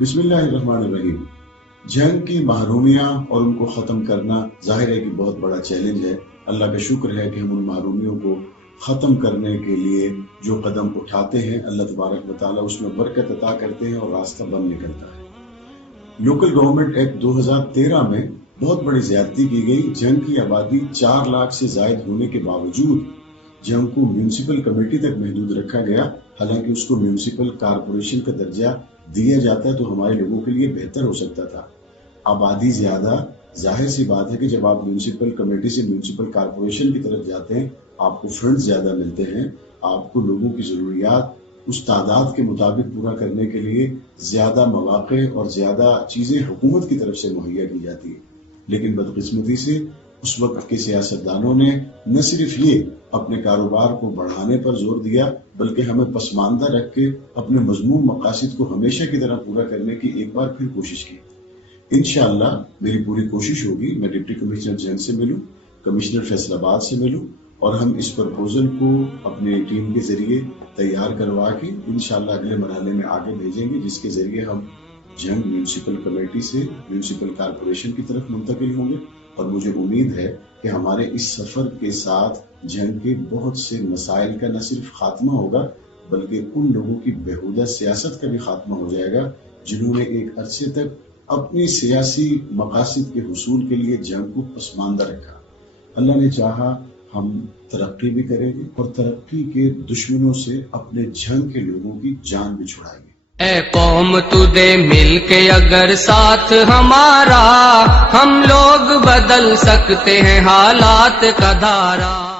بسم اللہ الرحمن الرحیم۔ جنگ کی محرومیاں اور ان کو ختم کرنا ظاہر ہے کہ بہت بڑا چیلنج ہے۔ اللہ کا شکر ہے کہ ہم ان محرومیوں کو ختم کرنے کے لیے جو قدم اٹھاتے ہیں اللہ تبارک و تعالیٰ اس میں برکت عطا کرتے ہیں اور راستہ بند نکلتا ہے۔ لوکل گورنمنٹ ایکٹ 2013 میں بہت بڑی زیادتی کی گئی۔ جنگ کی آبادی 4 لاکھ سے زائد ہونے کے باوجود جنگ کو میونسپل کمیٹی تک محدود رکھا گیا، حالانکہ اس کو میونسپل کارپوریشن کا درجہ دیا جاتا ہے تو ہمارے لوگوں کے لیے بہتر ہو سکتا تھا۔ آبادی زیادہ، ظاہر سی بات ہے کہ جب آپ میونسپل کمیٹی سے میونسپل کارپوریشن کی طرف جاتے ہیں آپ کو فنڈ زیادہ ملتے ہیں، آپ کو لوگوں کی ضروریات اس تعداد کے مطابق پورا کرنے کے لیے زیادہ مواقع اور زیادہ چیزیں حکومت کی طرف سے مہیا کی جاتی ہے۔ لیکن بدقسمتی سے اس وقت کے سیاستدانوں نے نہ صرف یہ اپنے کاروبار کو بڑھانے پر زور دیا بلکہ ہمیں پسماندہ رکھ کے اپنے مذموم مقاصد کو ہمیشہ کی طرح پورا کرنے کی ایک بار پھر کوشش کی۔ انشاءاللہ میری پوری کوشش ہوگی میں ڈپٹی کمشنر جنگ سے ملوں، کمشنر فیصل آباد سے ملوں اور ہم اس پرپوزل کو اپنے ٹیم کے ذریعے تیار کروا کے انشاءاللہ اگلے مرحلے میں آگے بھیجیں گے، جس کے ذریعے ہم جنگ میونسپل کمیٹی سے میونسپل کارپوریشن کی طرف منتقل ہوں گے۔ اور مجھے امید ہے کہ ہمارے اس سفر کے ساتھ جنگ کے بہت سے مسائل کا نہ صرف خاتمہ ہوگا بلکہ ان لوگوں کی بیہودہ سیاست کا بھی خاتمہ ہو جائے گا جنہوں نے ایک عرصے تک اپنی سیاسی مقاصد کے حصول کے لیے جنگ کو پسماندہ رکھا۔ اللہ نے چاہا ہم ترقی بھی کریں گے اور ترقی کے دشمنوں سے اپنے جنگ کے لوگوں کی جان بھی چھڑائیں گے۔ اے قوم تو دے مل کے اگر ساتھ ہمارا، ہم لوگ بدل سکتے ہیں حالات کا دھارا۔